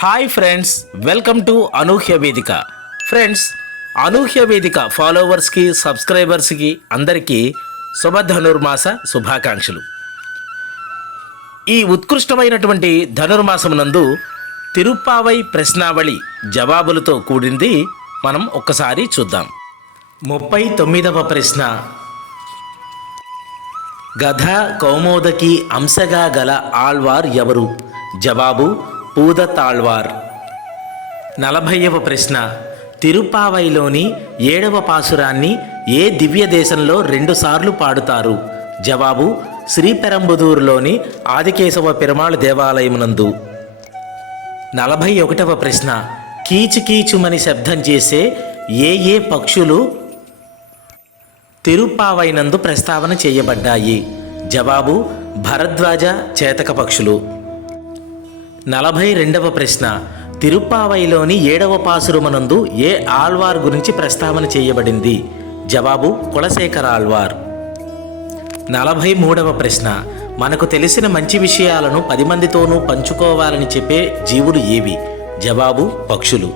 Hi friends, welcome to అనూహ్య వేదిక. Friends, అనూహ్య వేదిక ఫాలోవర్స్కి, సబ్స్క్రైబర్స్కి అందరికీ శుభధనుర్మాస శుభాకాంక్షలు. ఈ ఉత్కృష్టమైనటువంటి ధనుర్మాసమునందు తిరుప్పావై ప్రశ్నావళి జవాబులతో కూడింది మనం ఒక్కసారి చూద్దాం. 39వ ప్రశ్న. గధ కౌమోదకి అంశగా గల ఆళ్వార్ ఎవరు? జవాబు పూదతాళ్వార్. 40వ ప్రశ్న. తిరుప్పావైలోని 7వ పాసురాన్ని ఏ దివ్య దేశంలో 2 సార్లు పాడుతారు? జవాబు శ్రీపెరంబుదూరులోని ఆదికేశవ పెరుమాళ్ దేవాలయమునందు. 41వ ప్రశ్న. కీచుకీచుమని శబ్దం చేసే ఏ పక్షులు తిరుప్పావైనందు ప్రస్తావన చేయబడ్డాయి? జవాబు భరద్వాజ చేతక పక్షులు. 42వ ప్రశ్న. తిరుప్పావైలోని 7వ పాసురమునందు ఏ ఆళ్వార్ గురించి ప్రస్తావన చేయబడింది? జవాబు కులశేఖర ఆళ్వార్. 43వ ప్రశ్న. మనకు తెలిసిన మంచి విషయాలను 10 మందితోనూ పంచుకోవాలని చెప్పే జీవులు ఏవి? జవాబు పక్షులు.